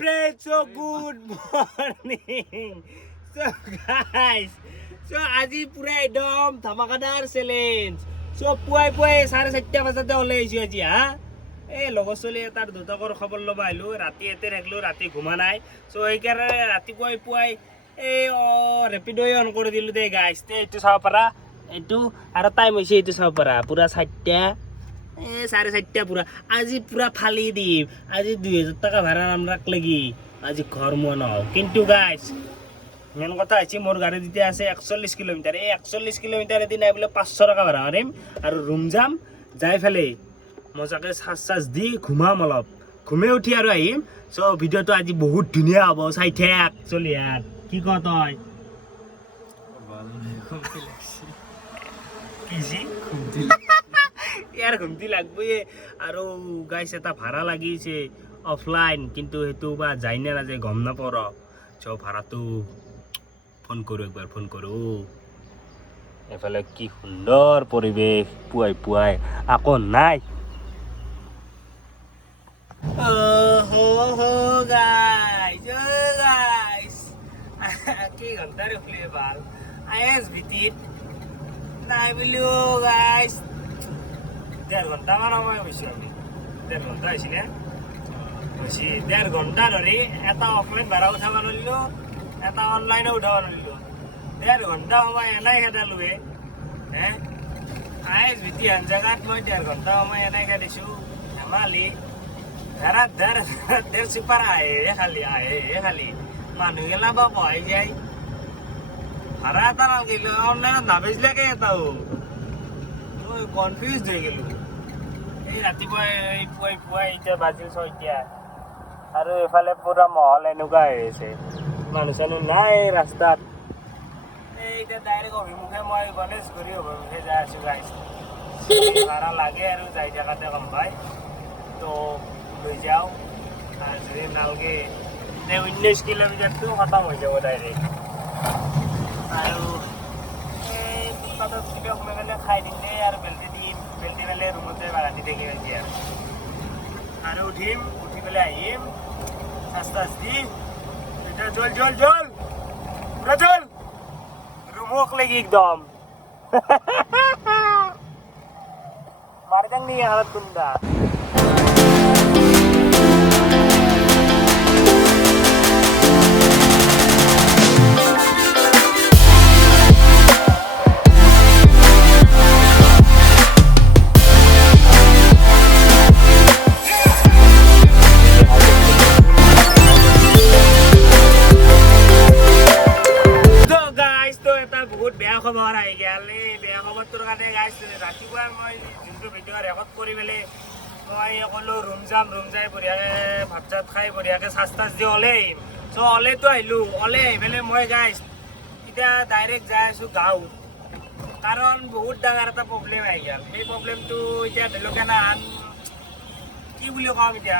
friends, so good morning. So guys, so আজি পুৰা একদম ধামাকাদাৰ চেলেঞ্জ। So পুৱাই 4:30 বজাতে ওলাইছো আজি হা। এই লগৰ চলি এটাৰ দুটাকৰ খবৰ ল'ব আহিলো, ৰাতি এতে থাকিলো, ৰাতি ঘুমা নাই। So সেইকাৰণে ৰাতিপুৱাই এই ৰেপিডো অন কৰি দিলো দে গাইছ। এইটো চাব পাৰা, এইটো আৰু টাইম হৈছে এইটো চাব পাৰা, পুৰা 4টা 4:30 পুৰা। আজি পুৰা ফালি দিম, আজি 2000 টাকা ভাড়া আমরাক লাগি আজি ঘর মন কিন্তু গাইছ মেন কথা আছে মোর গাড়ি দিতে আছে 41 কিলোমিটার। এই 41 কিলোমিটার এদিন আই বলে 500 টাকা ভাড়া মারিম আর রুম যাম, যাই ফেলে মজাকে শ্বাস দি ঘুমাম, অলপ ঘুমে উঠি আর আহিম। সো ভিডিওটো আজি বহুত ধুনিয়া হব, চাই থাক। চলি আর কি ক তই ইয়াৰ ঘুমতি লাগবই। আৰু গাইছ এটা ভাড়া লাগিছে অফলাইন, কিন্তু সেইটো বা যায় নে নাযায় গম নাপাওঁ। চ ভাড়াটো ফোন কৰোঁ, একবাৰ ফোন কৰোঁ। এফালে কি সুন্দৰ পৰিৱেশ, পুৱাই আকৌ নাই। গাইছ কি ঘণ্টাৰে ফুলে ভাল আইএছ ভিটিত নাই বুলিও গাইছ 1.5 ঘণ্টা মান সময় বসি আমি 1.5 ঘণ্টা হৈছিলে বসি 1.5 ঘণ্টা ধৰি এটা অফলাইন ভাড়া উঠাব নোৱাৰিলো, এটা অনলাইনে উঠাব নোৱাৰিলো। 1.5 ঘণ্টা সময় এনেই খেদালোৱে হে। আইজ ভিতি আন জেগাত মই 1.5 ঘণ্টা সময় এনেই খেদিছো, ধেমালি। ধেৰ চুপাৰ আহে খালি মানুহগিলা বা কয় যায় ভাড়া এটা নালাগিলে অনলাইনত নাবেচিলেকে এটাও। মই কনফিউজ হৈ গেলো। এই ৰাতিপুৱাই এতিয়া বাজিল 6টা আৰু এফালে পুৰা মহল এনেকুৱা হৈ আছে, মানুহ চানুহ নাই ৰাস্তাত। এই এতিয়া ডাইৰেক্ট অভিমুখে মই গণেশগুৰি অভিমুখে যাই আছো গাইছ। ভাড়া লাগে আৰু যাই থাকাতে গম পাই তো লৈ যাওঁ। আৰু যদি নালাগে 19 কিলোমিটাৰটো খতম হৈ যাব ডাইৰেক্ট। আৰু এই ফুটপাথত ভিডিঅ' সোমাই পেলাই খাই দিলে আৰু বেল্টি পেলাই ৰুমতে ভাড়া দি থাকি হৈছে আৰু উঠি পেলাই আহিম চাচ দি এতিয়া জল পুৰা জল ৰুমক লাগি একদম মাৰদাং নিয়ে হালত তুন্দা। খবৰ আহি গেল। এই বেয়া খবৰটোৰ কাৰণে গাইছ ৰাতিপুৱা মই যোনটো ভিডিঅ' ৰেকৰ্ড কৰি পেলাই মই ক'লো ৰুম যাই বঢ়িয়াকৈ ভাত চাত খাই বঢ়িয়াকৈ চাচ দি ওলাই আহিম। চ' ওলাইতো আহিলোঁ, ওলাই আহি পেলাই মই গাইছ এতিয়া ডাইৰেক্ট যাই আছোঁ গাঁও। কাৰণ বহুত ডাঙৰ এটা প্ৰব্লেম আহি গ'ল। সেই প্ৰব্লেমটো এতিয়া ধৰি লওক কি বুলি ক'ম এতিয়া,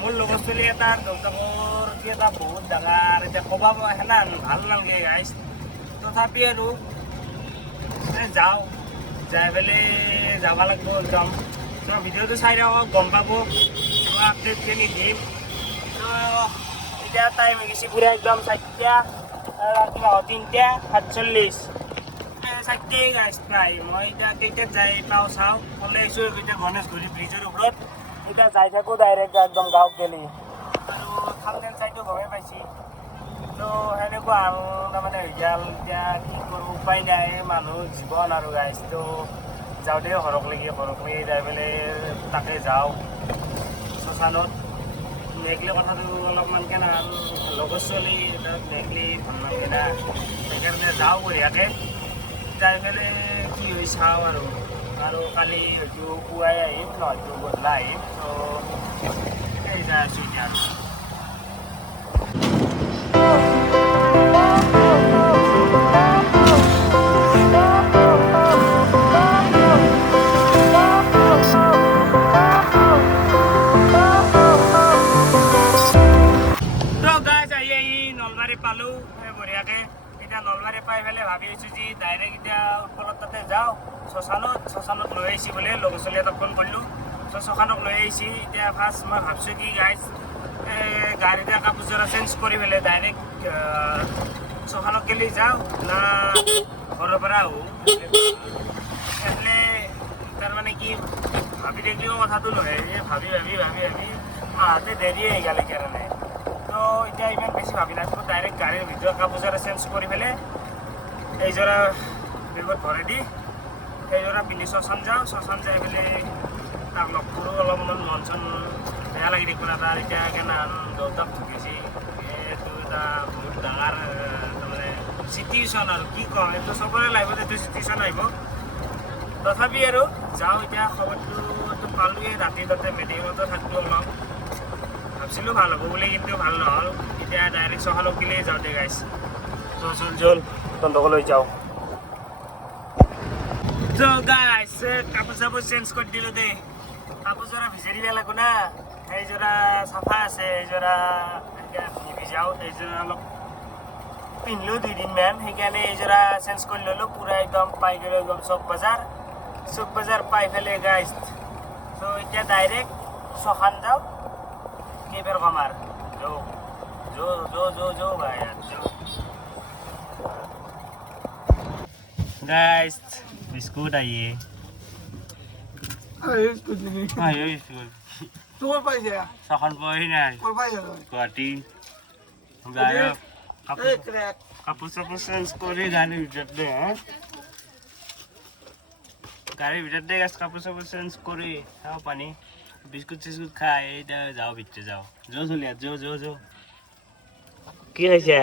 মোৰ লগৰ ছোৱালী এটাৰ দেউতাকৰ কি এটা বহুত ডাঙৰ এতিয়া ক'ব সেনা ভাল নালাগে গাইছ। তথাপি আৰু যাওঁ, যাই পেলাই যাব লাগিব একদম। ভিডিঅ'টো চাই থাকক, গম পাব, আপডেটখিনি দিম। এতিয়া টাইম হৈ গৈছে পুৰা একদম 4টা, ৰাতিপুৱা 3:47 4টাই গাইছ প্ৰায়। মই এতিয়া কেইটাত যাই পাওঁ চাওঁ। ওলাই আহিছোঁ এতিয়া গণেশগুৰি ব্ৰিজৰ ওপৰত। এতিয়া যাই থাকোঁ ডাইৰেক্ট একদম গাঁৱত গেলি। আৰু থামনেল চাইটো গমেই পাইছি। তো সেনেকুৱা আৰু তাৰমানে হৈ গ'ল। এতিয়া কি কৰোঁ, উপায় নাই, মানুহ জীৱন আৰু গাইছ। তো যাওঁতে সৰক লাগি যাই পেলাই তাকে যাওঁ শ্মশানত। নেগলি কথাটো অলপমান কেনে লগৰ ছোৱালী নেগলি ভাল নালাগে না, সেইকাৰণে যাওঁ বঢ়িয়াকৈ। যাই পেলাই কি হৈ চাওঁ আৰু কালি হয়তো পুৱাই আহিম, নহয়তো গধূলা আহিম। তো এই যাই আছোঁ এতিয়া। পালোঁ বঢ়িয়াকৈ। এতিয়া নলবাৰী পাই পেলাই ভাবি আছোঁ যে ডাইৰেক্ট এতিয়া উৎপলত তাতে যাওঁ শ্মশানত লৈ আহিছি বোলে। লগৰ ছোৱালী এটা ফোন কৰিলোঁ, চ' শ্মশানক লৈ আহিছি। এতিয়া ফাৰ্ষ্ট মই ভাবছোঁ কি গাইছ গাড়ীতে কাপোৰ জোৰা চেঞ্জ কৰি পেলাই ডাইৰেক্ট চখানত গেলি যাওঁ না ঘৰৰ পৰা আহোঁ এফালে তাৰমানে কি ভাবি থাকিলেও কথাটো নহয় ভাবি ভাবি ভাবি ভাবি মাহঁতে দেৰি হৈ গ'ল সেইকাৰণে তো এতিয়া ইমান বেছি ভাবি নাথাকোঁ ডাইৰেক্ট গাড়ীৰ ভিতৰত কাপোৰ জোৰা চেঞ্জ কৰি পেলাই এইযোৰা বেগত ভৰাই দি সেইযোৰা পিন্ধি শ্মশান যাওঁ শ্মশান যাই পেলাই তাক লগ কৰোঁ অলপমান মন চন বেয়া লাগি দেখোন তাৰ এতিয়া কেনেহান দেউতাক ঠুকিছে এইটো এটা বহুত ডাঙৰ তাৰমানে চিটুৱেশ্যন আৰু কি ক'ম এইটো চবৰে লাইফত এইটো চিটুৱেশ্যন আহিব তথাপি আৰু যাওঁ এতিয়া খবৰটো পালোঁৱে ৰাতি তাতে মেডিকেলতো থাকিলোঁ অলপ ভাবছিলোঁ ভাল হ'ব বুলি কিন্তু ভাল নহ'ল এতিয়া ডাইৰেক্ট চহালক গিলেই যাওঁ দে গাইছ জল তন্তকলৈ যাওঁ গাইছ কাপোৰ চাপোৰ চেঞ্জ কৰি দিলোঁ দেই কাপোৰযোৰা ভিজাই দিব লাগিব না এইযোৰা চাফা আছে এইযোৰা নিভিজাওঁ এইযোৰা অলপ পিন্ধিলোঁ 2 দিনমান সেইকাৰণে এইযোৰা চেঞ্জ কৰি ল'লোঁ পূৰা একদম পাই গ'লোঁ একদম চক বজাৰ পাই পেলাই গাইছ তো এতিয়া ডাইৰেক্ট শ্মশান যাওঁ কেইবাৰ কম আৰু যো ভাই गाइस बिस्कुट आइए आइए बिस्कुट तू पाहिजे सखन पही नाही कोण पाहिजे गुवाहाटी गायो एक क्रॅक कापूस चापूस चेंज কৰি গাড়ীৰ ভিতৰত দে গাড়ীৰ ভিতৰত দে কাপোৰ চাপোৰ চেঞ্জ কৰি খাওঁ পানী বিস্কুট চিস্কুট খাই এতিয়া যাওঁ ভিতৰত যাওঁ চলিয়া যো কি খাইছে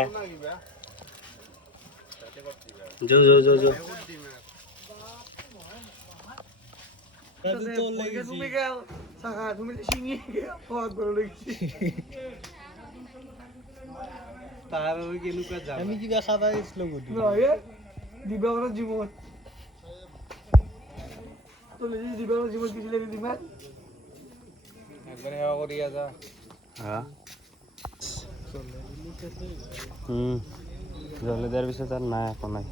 যো তুমি গেল সাকা তুমি সিঙ্গি ফট বড় লাগছি তার আর কেনুকা যাব আমি কিবা খাবা ইসলো গদি নয় দিবা ওর জীবন তোলে দিবা ওর জীবন কিছু লাগি দিবা একবার হেওয়া করিয়া যা হ্যাঁ জলে দেওয়ার বিষয় তার না এখন নাই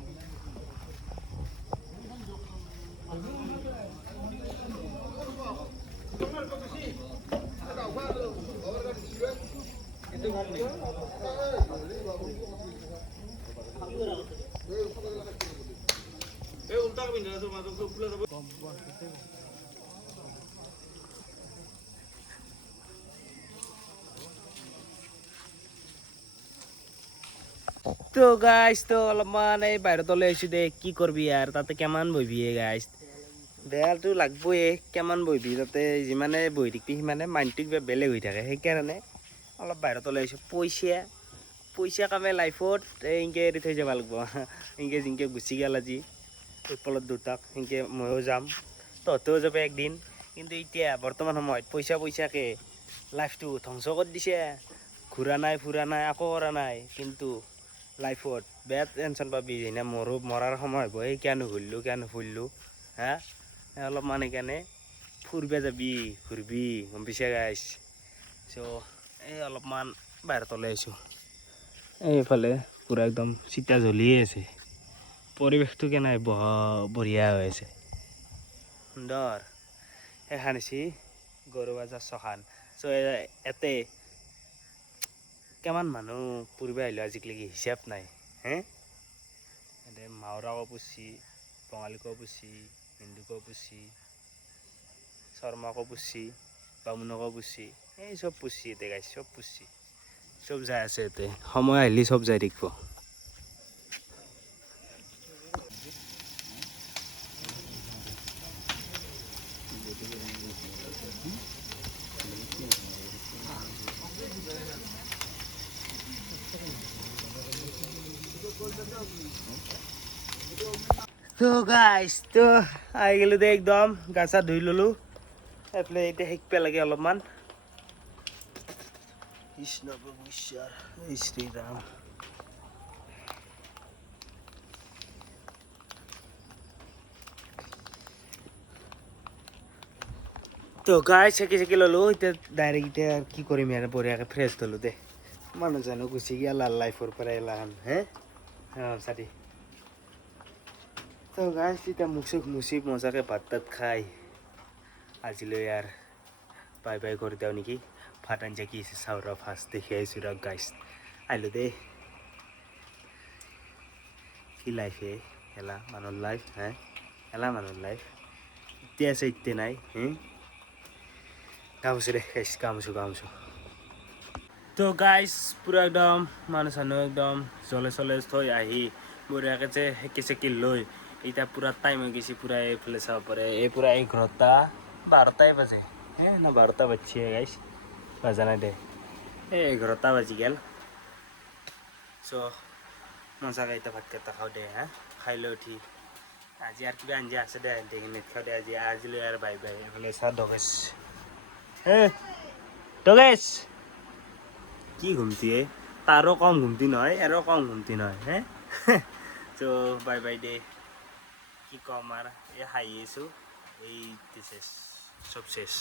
তো গাইছ তো অলপমান এই বাহিৰত ওলাই আহিছোঁ দে কি কৰবি আৰু তাতে কিমান বহিবি গাইছ বেয়াটো লাগবই কিমান বহিবি তাতে যিমানে বহি থাকিবি সিমানে মাইণ্ডটো কিবা বেলেগ হৈ থাকে সেইকাৰণে অলপ বাহিৰত ওলাই আহিছোঁ পইচা কামে লাইফত এনেকৈ এৰি থৈ যাব লাগিব এনেকৈ যেনেকৈ গুচি গ'ল আজি উৎপলত দুটাক সেনেকৈ ময়ো যাম তহঁতেও যাবি একদিন কিন্তু এতিয়া বৰ্তমান সময়ত পইচাকে লাইফটো ধ্বংস কৰি দিছে ঘূৰা নাই ফুৰা নাই একো কৰা নাই কিন্তু লাইফত বেয়া টেনশ্যন পাবি যেনে মৰাৰ সময় হ'ব এই কিয় নুফুৰিলোঁ হা অলপমান সেইকাৰণে ফুৰিব যাবি ঘূৰিবি গম পাইছা গাইছ চ' এই অলপমান বাহিৰত ওলাই আহিছোঁ এইফালে পূৰা একদম চিতা জ্বলিয়ে আছে পৰিৱেশটো কেনে বঢ়িয়া হৈ আছে সুন্দৰ সেইখান হৈছে গৰু বাজাৰ চখান চ' ইয়াতে কিমান মানুহ ফুৰিব আহিলোঁ আজিকালি হিচাপ নাই হে ইয়াতে মাওৰাকো পুষি বঙালীকো পুষি হিন্দুকো পুষি শৰ্মাকো পুষি বামুণকো পুষি এই চব পুষি ইয়াতে গাইছ চব পুষি চব যাই আছে ইয়াতে সময় আহিলে চব যাই থাকিব তো গাইছ তো আহি গ'লোঁ দে একদম গা চা ধুই ল'লোঁ এইফালে এতিয়া শিকিব লাগে অলপমান কৃষ্ণ প্ৰভু ঈশ্বৰ শ্ৰীৰাম তো গাইছ চেকি ল'লোঁ এতিয়া ডাইৰেক্ট এতিয়া কি কৰিম ইয়াৰ বঢ়িয়াকৈ ফ্ৰেছ হ'লোঁ দে মানুহ জানো গুচি গ'ল লাইফৰ পৰা এলাহান হে চাৰি তো গাইছ এতিয়া মুখ চুখ মুচি মজাকৈ ভাত তাত খাই আজিলৈ আৰু বাই কৰি দিওঁ নেকি ভাত আঞ্জা কি আছে চাওঁ ৰ ফাৰ্ষ্ট দেখি আহিছোঁ ৰ গাইছ আহিলোঁ দেই কি লাইফ হে এলা মানুহৰ লাইফ হে এলা মানুহৰ লাইফ এতিয়া আছে এতিয়া নাই গামোছোঁ দে গাইছ গামোছোঁ তো গাইছ পুৰা একদম মানুহ চানুহ একদম জলে চলে থৈ আহি বঢ়িয়াকৈ যে সেকি লৈ এতিয়া পুৰা টাইম হৈ গৈছে পুৰা এইফালে চাব পাৰে এই পুৰা 11:12 বাজে না 12 বাজছে গাইছ বাজা নাই দে 11 বাজি গেল চ' মজাকৈ এতিয়া ভাতকেইটা খাওঁ দে খাই লৈ উঠি আজি আৰু কিবা আঞ্জা আছে দে দেখি খাওঁ দে আজিলৈ আৰু বাই বাই এইফালে চা দগেশ দগেশ কি ঘুমতি তাৰো কম ঘুমতি নহয় এৰো কম ঘুমতি নহয় তো বাই বাই দে কি কম আৰু এই হাঁহি আছোঁ এই চব শেষ